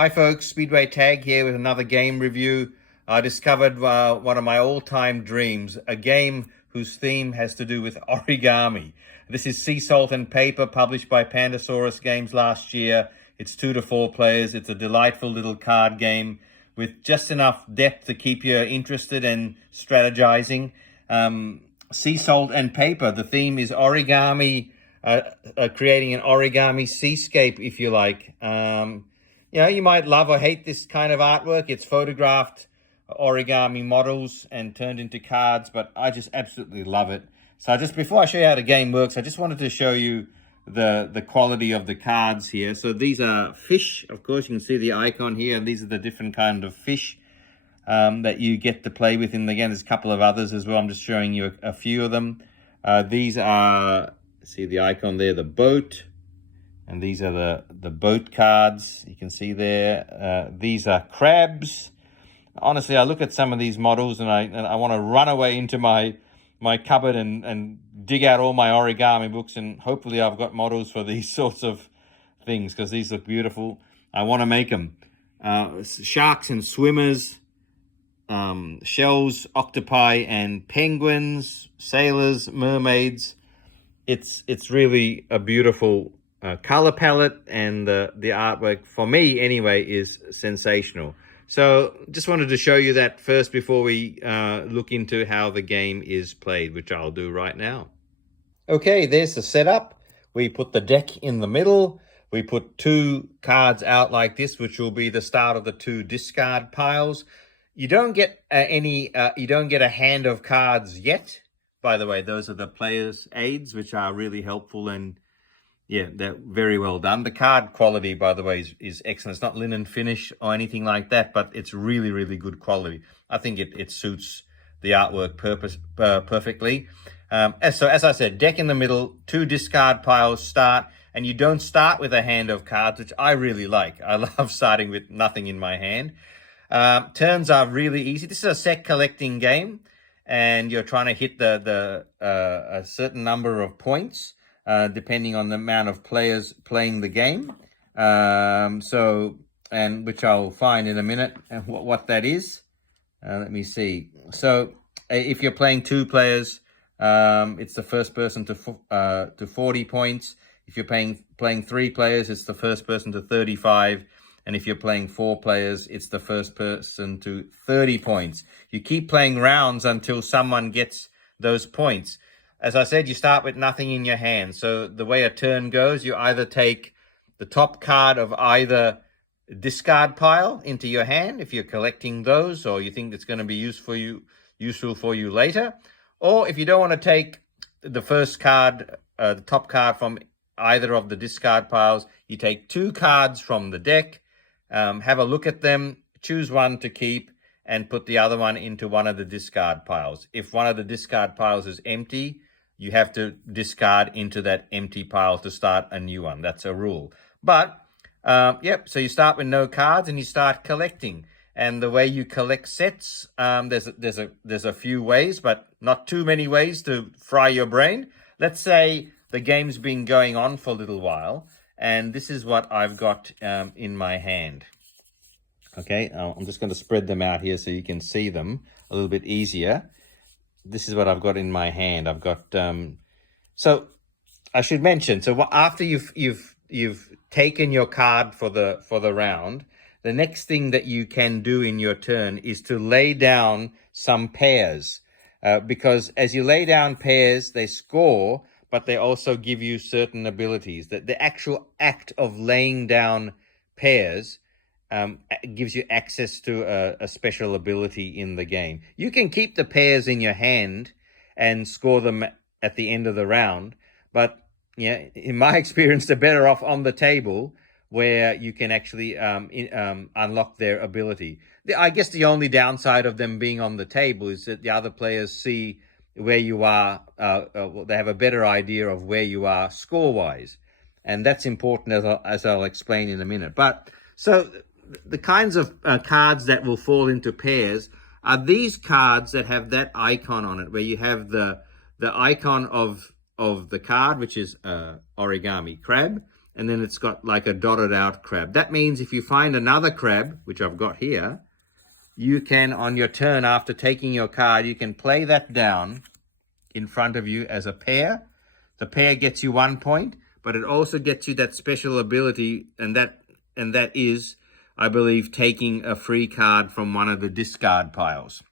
Hi folks, Speedway Tag here with another game review. I discovered one of my all-time dreams, a game whose theme has to do with origami. This is Sea Salt and Paper, published by Pandasaurus Games last year. It's 2 to 4 players. It's a delightful little card game with just enough depth to keep you interested and strategizing. Sea Salt and Paper, the theme is origami, creating an origami seascape, if you like. You might love or hate this kind of artwork. It's photographed origami models and turned into cards, but I just absolutely love it. So just before I show you how the game works, I just wanted to show you the quality of the cards here. So these are fish. Of course, you can see the icon here. And these are the different kind of fish that you get to play with in the game. There's a couple of others as well. I'm just showing you a few of them. These are, see the icon there, the boat. And these are the boat cards you can see there. These are crabs. Honestly, I look at some of these models and I want to run away into my cupboard and dig out all my origami books, and hopefully I've got models for these sorts of things because these look beautiful. I want to make them. Sharks and swimmers, shells, octopi and penguins, sailors, mermaids. It's really a beautiful color palette, and the artwork, for me anyway, is sensational. So just wanted to show you that first before we look into how the game is played, which I'll do right now. Okay, there's the setup. We put the deck in the middle. We put 2 cards out like this, which will be the start of the 2 discard piles. You don't get you don't get a hand of cards yet. By the way, those are the players' aids, which are really helpful, and yeah, they're very well done. The card quality, by the way, is excellent. It's not linen finish or anything like that, but it's really, really good quality. I think it suits the artwork perfectly. So as I said, deck in the middle, 2 discard piles start, and you don't start with a hand of cards, which I really like. I love starting with nothing in my hand. Turns are really easy. This is a set collecting game, and you're trying to hit a certain number of points. Depending on the amount of players playing the game. And which I'll find in a minute what that is. Let me see. So if you're playing 2 players, it's the first person to 40 points. If you're playing 3 players, it's the first person to 35. And if you're playing 4 players, it's the first person to 30 points. You keep playing rounds until someone gets those points. As I said, you start with nothing in your hand. So the way a turn goes, you either take the top card of either discard pile into your hand, if you're collecting those, or you think it's going to be useful for you later. Or if you don't want to take the first card, the top card from either of the discard piles, you take 2 cards from the deck, have a look at them, choose one to keep, and put the other one into one of the discard piles. If one of the discard piles is empty, you have to discard into that empty pile to start a new one. That's a rule. But, so you start with no cards and you start collecting. And the way you collect sets, there's a few ways, but not too many ways to fry your brain. Let's say the game's been going on for a little while, and this is what I've got in my hand. Okay, I'm just going to spread them out here so you can see them a little bit easier. This is what I've got in my hand. I've got so I should mention, so after you've taken your card for the round, the next thing that you can do in your turn is to lay down some pairs, because as you lay down pairs, they score, but they also give you certain abilities. That the actual act of laying down pairs gives you access to a special ability in the game. You can keep the pairs in your hand and score them at the end of the round, but in my experience, they're better off on the table where you can actually unlock their ability. I guess the only downside of them being on the table is that the other players see where you are. They have a better idea of where you are score-wise, and that's important, as I'll explain in a minute. But so the kinds of cards that will fall into pairs are these cards that have that icon on it, where you have the icon of the card, which is origami crab, and then it's got like a dotted out crab. That means if you find another crab, which I've got here, you can, on your turn after taking your card, you can play that down in front of you as a pair. The pair gets you 1 point, but it also gets you that special ability, and that is, I believe, taking a free card from one of the discard piles.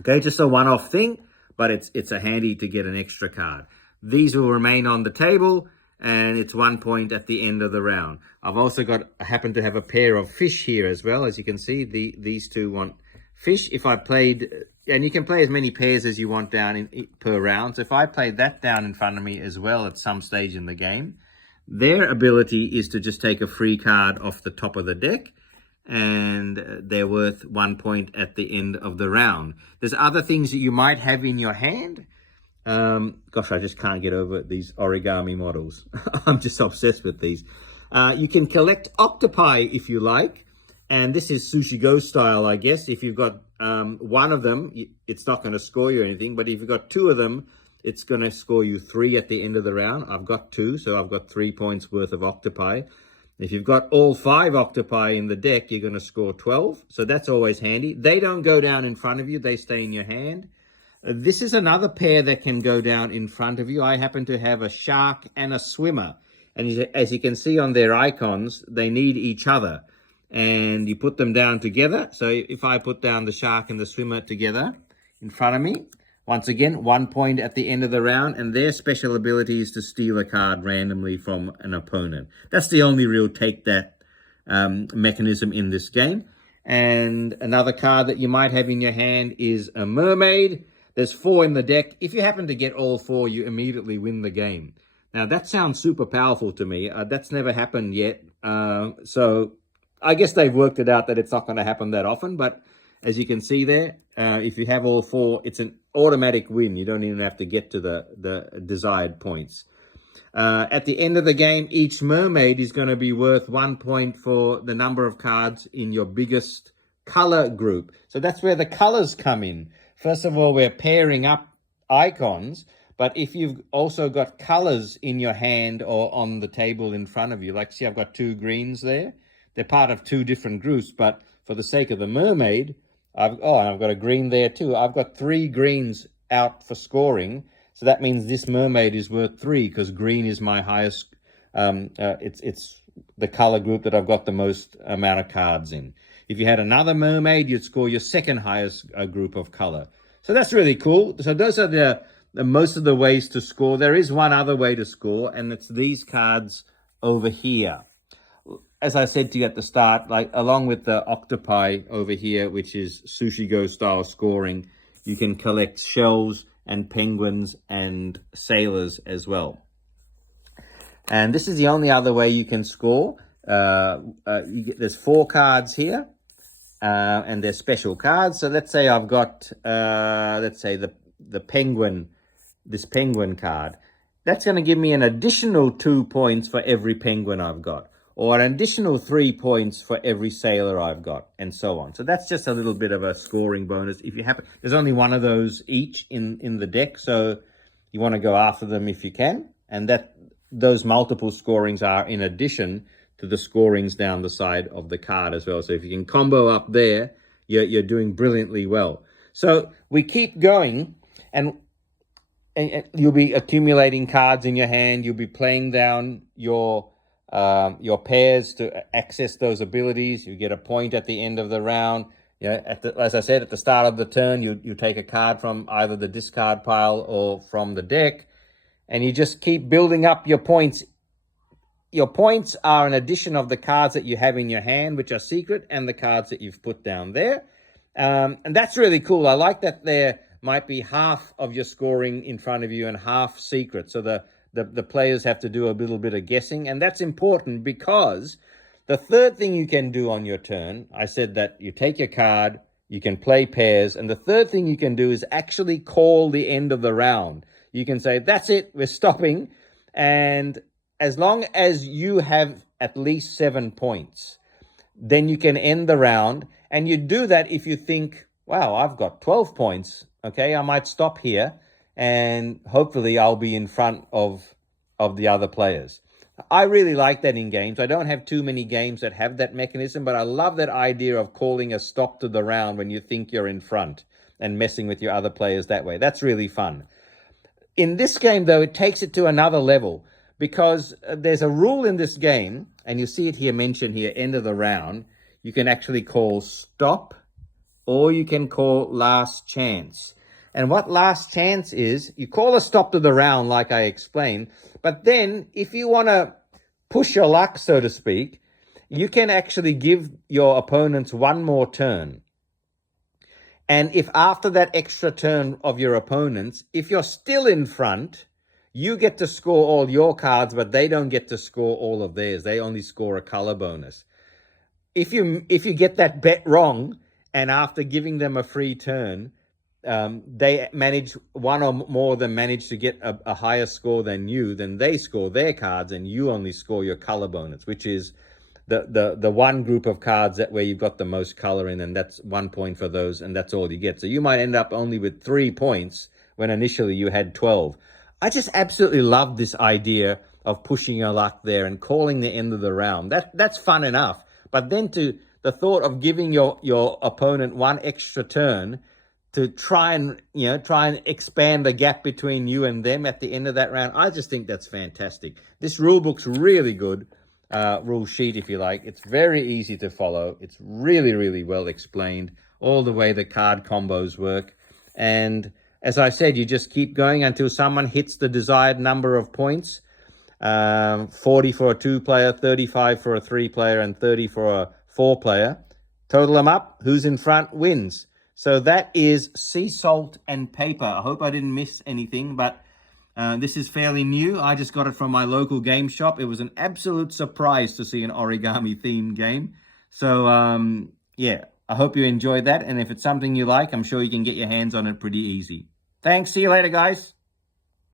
Okay, just a one-off thing, but it's a handy to get an extra card. These will remain on the table, and it's 1 point at the end of the round. I've also I happen to have a pair of fish here as well. As you can see, these two want fish. If I played, and you can play as many pairs as you want down per round. So if I played that down in front of me as well at some stage in the game, their ability is to just take a free card off the top of the deck, and they're worth 1 point at the end of the round. There's other things that you might have in your hand. Gosh, I just can't get over these origami models. I'm just obsessed with these. You can collect octopi if you like, and this is Sushi Go style, I guess. If you've got one of them, it's not going to score you anything, but if you've got two of them, it's going to score you 3 at the end of the round. I've got 2, so I've got 3 points worth of octopi. If you've got all 5 octopi in the deck, you're going to score 12. So that's always handy. They don't go down in front of you. They stay in your hand. This is another pair that can go down in front of you. I happen to have a shark and a swimmer. And as you can see on their icons, they need each other. And you put them down together. So if I put down the shark and the swimmer together in front of me, once again, 1 point at the end of the round, and their special ability is to steal a card randomly from an opponent. That's the only real take that mechanism in this game. And another card that you might have in your hand is a mermaid. There's 4 in the deck. If you happen to get all 4, you immediately win the game. Now, that sounds super powerful to me. That's never happened yet. So I guess they've worked it out that it's not going to happen that often, but as you can see there, if you have all 4, it's an automatic win. You don't even have to get to the desired points. At the end of the game, each mermaid is going to be worth 1 point for the number of cards in your biggest color group. So that's where the colors come in. First of all, we're pairing up icons, but if you've also got colors in your hand or on the table in front of you, like see, I've got 2 greens there. They're part of 2 different groups, but for the sake of the mermaid, I've got a green there too. I've got 3 greens out for scoring. So that means this mermaid is worth 3 because green is my highest. It's the color group that I've got the most amount of cards in. If you had another mermaid, you'd score your second highest group of color. So that's really cool. So those are the most of the ways to score. There is one other way to score, and it's these cards over here. As I said to you at the start, like along with the octopi over here, which is Sushi Go style scoring, you can collect shells and penguins and sailors as well. And this is the only other way you can score. There's 4 cards here, and they're special cards. So let's say I've got, let's say the penguin, this penguin card. That's going to give me an additional 2 points for every penguin I've got, or an additional 3 points for every sailor I've got, and so on. So that's just a little bit of a scoring bonus. If you happen, there's only one of those each in the deck, so you want to go after them if you can. And those multiple scorings are in addition to the scorings down the side of the card as well. So if you can combo up there, you're doing brilliantly well. So we keep going, and you'll be accumulating cards in your hand. You'll be playing down your pairs to access those abilities. You get a point at the end of the round. As I said, at the start of the turn, you take a card from either the discard pile or from the deck, and you just keep building up your points. Your points are an addition of the cards that you have in your hand, which are secret, and the cards that you've put down there. And that's really cool. I like that there might be half of your scoring in front of you and half secret. So the players have to do a little bit of guessing. And that's important because the third thing you can do on your turn, I said that you take your card, you can play pairs, and the third thing you can do is actually call the end of the round. You can say, that's it, we're stopping. And as long as you have at least 7 points, then you can end the round. And you do that if you think, wow, I've got 12 points. Okay, I might stop here and hopefully I'll be in front of the other players. I really like that in games. I don't have too many games that have that mechanism, but I love that idea of calling a stop to the round when you think you're in front and messing with your other players that way. That's really fun. In this game, though, it takes it to another level because there's a rule in this game, and you see it here mentioned here, end of the round. You can actually call stop or you can call last chance. And what last chance is, you call a stop to the round like I explained, but then if you want to push your luck, so to speak, you can actually give your opponents one more turn. And if after that extra turn of your opponents, if you're still in front, you get to score all your cards, but they don't get to score all of theirs. They only score a color bonus. If you get that bet wrong, and after giving them a free turn, they manage, one or more of them manage to get a higher score than you, then they score their cards and you only score your color bonus, which is the one group of cards that where you've got the most color in, and that's 1 point for those, and that's all you get. So you might end up only with 3 points when initially you had 12. I just absolutely love this idea of pushing your luck there and calling the end of the round. That's fun enough. But then the thought of giving your opponent one extra turn to try and expand the gap between you and them at the end of that round, I just think that's fantastic. This rule book's really good, rule sheet if you like. It's very easy to follow. It's really, really well explained, all the way the card combos work. And as I said, you just keep going until someone hits the desired number of points. 40 for a 2-player, 35 for a 3-player, and 30 for a 4-player. Total them up. Who's in front wins. So that is sea salt and paper. I hope I didn't miss anything, but this is fairly new. I just got it from my local game shop. It was an absolute surprise to see an origami-themed game. So, yeah, I hope you enjoyed that. And if it's something you like, I'm sure you can get your hands on it pretty easy. Thanks. See you later, guys.